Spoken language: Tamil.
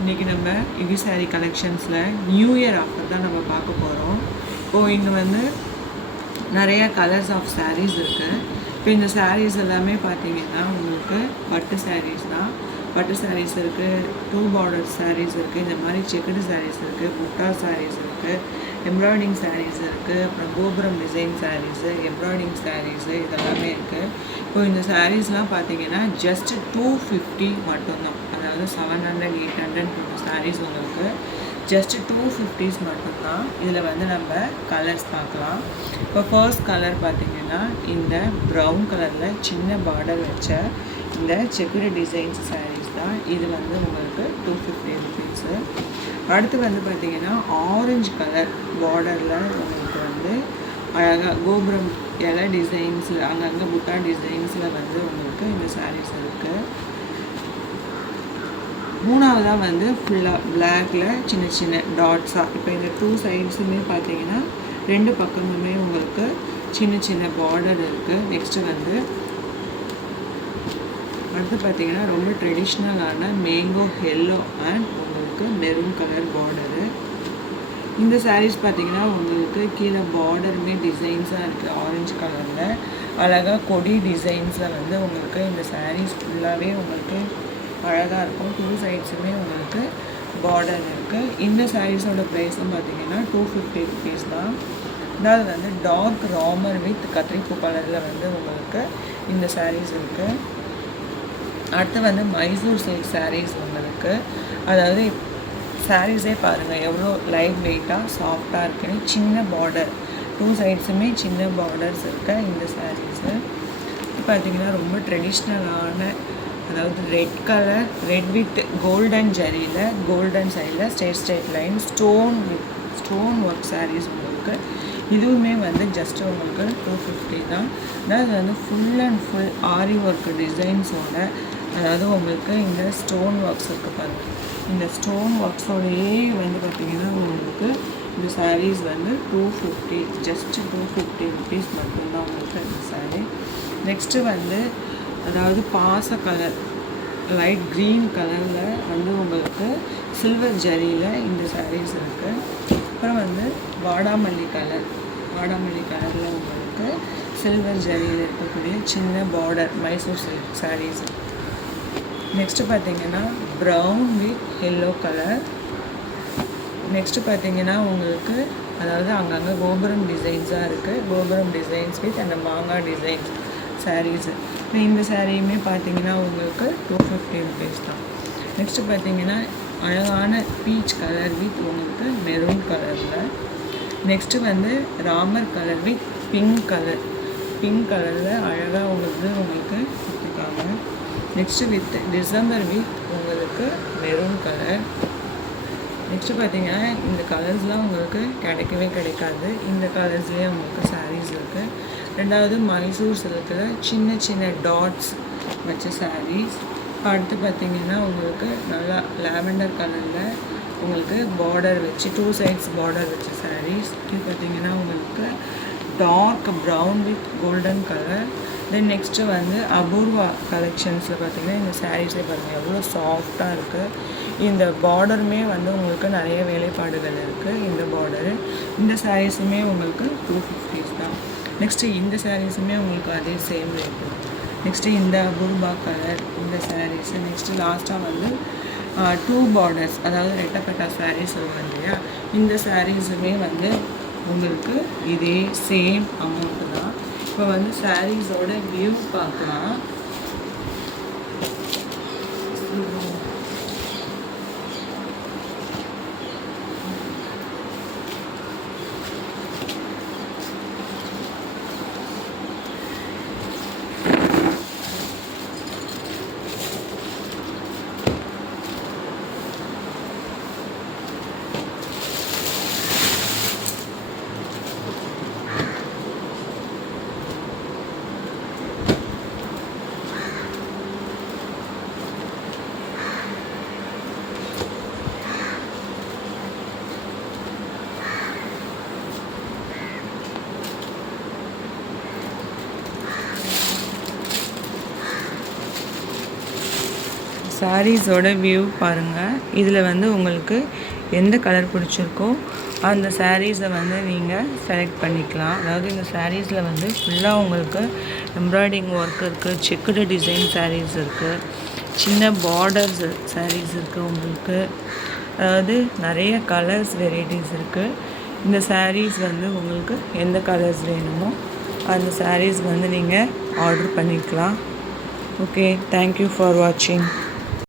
இன்றைக்கி நம்ம இவி சாரீ கலெக்ஷன்ஸில் நியூ இயர் ஆஃபர் தான் நம்ம பார்க்க போகிறோம். இப்போது இங்கே வந்து நிறையா கலர்ஸ் ஆஃப் சாரீஸ் இருக்குது. இப்போ இந்த சாரீஸ் எல்லாமே பார்த்தீங்கன்னா உங்களுக்கு பட்டு சாரீஸ் தான். பட்டு சாரீஸ் இருக்குது, 2 பார்டர் சாரீஸ் இருக்குது, இந்த மாதிரி செக்குடு சாரீஸ் இருக்குது, புட்டா சாரீஸ் இருக்குது, எம்ப்ராய்டிங் சாரீஸ் இருக்குது, அப்புறம் கோபுரம் டிசைன் சாரீஸு, எம்ப்ராய்டிங் சாரீஸு இதெல்லாமே இருக்குது. இப்போ இந்த சாரீஸ்லாம் பார்த்தீங்கன்னா ஜஸ்ட் 250 மட்டும்தான். அதாவது 700 800 போன்ற சாரீஸ் உங்களுக்கு ஜஸ்ட் 250s மட்டும்தான். இதில் வந்து நம்ம கலர்ஸ் பார்க்கலாம். இப்போ ஃபர்ஸ்ட் கலர் பார்த்திங்கன்னா இந்த ப்ரௌன் கலரில் சின்ன பார்டர் வச்ச இந்த செக்குடு டிசைன்ஸ் சாரீஸ் தான். இது வந்து உங்களுக்கு 250 ருபீஸு. அடுத்து வந்து பார்த்திங்கன்னா ஆரஞ்சு கலர் பார்டரில் உங்களுக்கு வந்து அழகாக கோபுரம் இலை டிசைன்ஸில் அங்கங்கே புட்டா டிசைன்ஸில் வந்து உங்களுக்கு இந்த சாரீஸ் இருக்குது. மூணாவதாக வந்து ஃபுல்லாக பிளாக்கில் சின்ன சின்ன டாட்ஸாக. இப்போ இந்த 2 சைட்ஸுமே பார்த்தீங்கன்னா 2 பக்கமுமே உங்களுக்கு சின்ன சின்ன பார்டர் இருக்குது. நெக்ஸ்ட்டு வந்து அடுத்து பார்த்தீங்கன்னா ரொம்ப ட்ரெடிஷ்னலான மேங்கோ எல்லோ அண்ட் உங்களுக்கு மெரூன் கலர் பார்டரு. இந்த சாரீஸ் பார்த்தீங்கன்னா உங்களுக்கு கீழே பார்டருமே டிசைன்ஸாக இருக்குது. ஆரஞ்சு கலரில் அழகாக கொடி டிசைன்ஸில் வந்து உங்களுக்கு இந்த சாரீஸ் ஃபுல்லாகவே உங்களுக்கு அழகாக இருக்கும். 2 சைட்ஸுமே உங்களுக்கு பார்டர் இருக்குது. இந்த சாரீஸோட ப்ரைஸும் பார்த்தீங்கன்னா 250 ருபீஸ் தான். அதாவது வந்து டார்க் ராமர் வித் கத்திரிப்பூ கலரில் வந்து உங்களுக்கு இந்த சாரீஸ் இருக்குது. அடுத்து வந்து மைசூர் சில்க் சாரீஸ் உங்களுக்கு, அதாவது சாரீஸே பாருங்கள் எவ்வளோ லைட் வெயிட்டாக சாஃப்டாக இருக்குன்னு. சின்ன பார்டர் 2 சைட்ஸுமே சின்ன பார்டர்ஸ் இருக்க இந்த சாரீஸு பார்த்திங்கன்னா ரொம்ப ட்ரெடிஷ்னலான, அதாவது red colour, red with golden ஜரியில் கோல்டன் சைடில் straight line stone work saris உங்களுக்கு. இதுவுமே வந்து ஜஸ்ட் உங்களுக்கு 250 தான். அதாவது வந்து full and full aari work டிசைன்ஸோட, அதாவது உங்களுக்கு இந்த ஸ்டோன் ஒர்க்ஸ் இருக்குது பாருங்கள். இந்த ஸ்டோன் ஒர்க்ஸோடையே வந்து பார்த்திங்கன்னா உங்களுக்கு இந்த சாரீஸ் வந்து 250, ஜஸ்ட் 250 ருபீஸ் மட்டும்தான் உங்களுக்கு இந்த சாரீ. நெக்ஸ்ட்டு வந்து அதாவது பாச கலர் லைட் க்ரீன் கலரில் வந்து உங்களுக்கு சில்வர் ஜரியில் இந்த சாரீஸ் இருக்குது. அப்புறம் வந்து வாடாமல்லி கலரில் உங்களுக்கு சில்வர் ஜரியில் இருக்கக்கூடிய சின்ன border Mysore silk saris. Next பார்த்திங்கன்னா brown with yellow colour. Next பார்த்திங்கன்னா உங்களுக்கு அதாவது அங்கங்கே கோபுரம் டிசைன்ஸாக இருக்குது. கோபுரம் டிசைன்ஸ் வித் அந்த மாங்காய் டிசைன்ஸ் சாரீஸு. இந்த சாரியுமே பார்த்தீங்கன்னா உங்களுக்கு 250 ருபீஸ் தான். நெக்ஸ்ட்டு பார்த்தீங்கன்னா அழகான பீச் கலர் வித் உங்களுக்கு மெரூன் கலரில். நெக்ஸ்ட்டு வந்து ராமர் கலர் வித் பிங்க் கலரில் அழகாக உங்களுக்கு கொடுத்துருக்காங்க. நெக்ஸ்ட்டு வித் டிசம்பர் வித் உங்களுக்கு மெரூன் கலர். நெக்ஸ்ட்டு பார்த்தீங்கன்னா இந்த கலர்ஸ்லாம் உங்களுக்கு கிடைக்காது. இந்த கலர்ஸ்லேயே உங்களுக்கு சாரீஸ் இருக்குது. ரெண்டாவது மைசூர் சில்கில் சின்ன சின்ன டாட்ஸ் வச்ச சாரீஸ். அடுத்து பார்த்திங்கன்னா உங்களுக்கு நல்லா லாவெண்டர் கலரில் உங்களுக்கு பார்டர் வச்சு 2 சைட்ஸ் பார்டர் வச்ச சாரீஸ். இது பார்த்திங்கன்னா உங்களுக்கு dark brown with golden colour. Then next வந்து அபூர்வா கலெக்ஷன்ஸில் பார்த்திங்கன்னா இந்த சாரீஸே பாருங்கள் எவ்வளோ சாஃப்டாக இருக்குது. இந்த பார்டருமே வந்து உங்களுக்கு நிறைய வேலைப்பாடுகள் இருக்குது. இந்த பார்டரு இந்த சாரீஸுமே உங்களுக்கு 250 தான். நெக்ஸ்ட்டு இந்த சாரீஸுமே உங்களுக்கு அதே சேம் ரேட்டு. நெக்ஸ்ட்டு இந்த அபூர்வா கலர் இந்த சாரீஸு. நெக்ஸ்ட்டு லாஸ்ட்டாக வந்து 2 பார்டர்ஸ், அதாவது ரெட்டப்பட்டா சாரீஸ் சொல்லுவாங்க இல்லையா, இந்த சாரீஸுமே வந்து உங்களுக்கு இதே சேம் அமௌண்ட்டு தான். இப்போ வந்து சாரீஸோட வியூ பார்க்கலாம். சாரீஸோட வியூ பாருங்கள். இதில் வந்து உங்களுக்கு எந்த கலர் பிடிச்சிருக்கோ அந்த சாரீஸை வந்து நீங்கள் செலக்ட் பண்ணிக்கலாம். அதாவது இந்த சாரீஸில் வந்து ஃபுல்லாக உங்களுக்கு எம்ப்ராய்டிங் ஒர்க் இருக்குது, செக்குடு டிசைன் சாரீஸ் இருக்குது, சின்ன பார்டர்ஸ் சாரீஸ் இருக்குது உங்களுக்கு. அதாவது நிறைய கலர்ஸ் வெரைட்டிஸ் இருக்குது. இந்த சாரீஸ் வந்து உங்களுக்கு எந்த கலர்ஸ் வேணுமோ அந்த சாரீஸ் வந்து நீங்கள் ஆர்டர் பண்ணிக்கலாம். ஓகே, தேங்க்யூ ஃபார் வாட்சிங்.